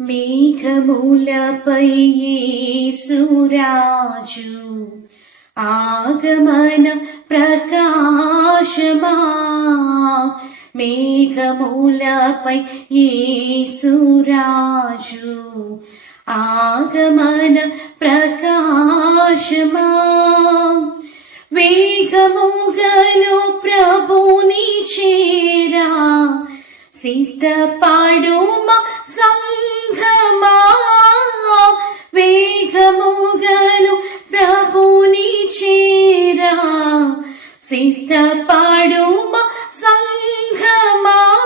మేఘములపై యేసురాజు ఆగమన ప్రకాశమా. మేఘములపై యేసురాజు ఆగమన ప్రకాశమా. వేగముగను ప్రభుని చేరా. సిద్ధపాడుమా సంఘమా వేగముగను ప్రభుని చేరా. సిద్ధపాడుమా సంఘమా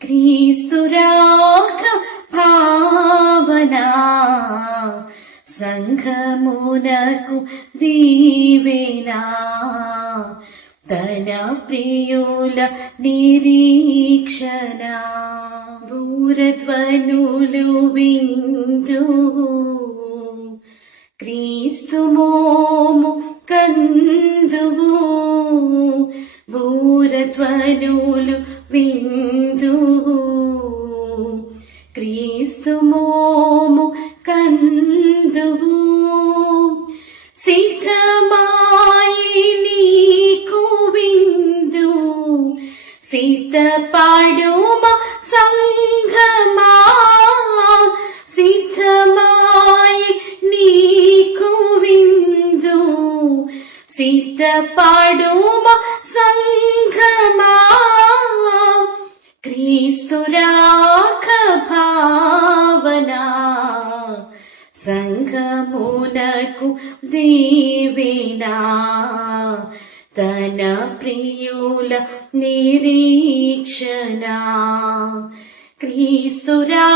క్రీస్తురాక భావనా. సంఘమునకు దీవేనా. తన ప్రియుల నిరీక్షణ. భూరధ్వనులు విందు క్రీస్తు మోము కందువు భూరధ్వనులు విందు క్రీస్తు మోము కందువు సిద్ధమాయి నీకు విందు సిద్ధపాడుమా సంఘమా ഗീത പാടുമ സംഘമാ? ക്രീസ്തുരാഘഭാവന സംഘമുനക്കു ദേവേന. തന പ്രിയുല നിരീക്ഷന. ക്രീസ്തുരാ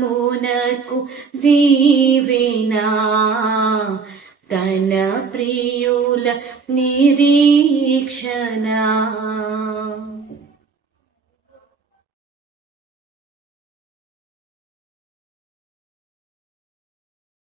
సంఘమునకు దీవినా? తన ప్రియుల నిరీక్షణ.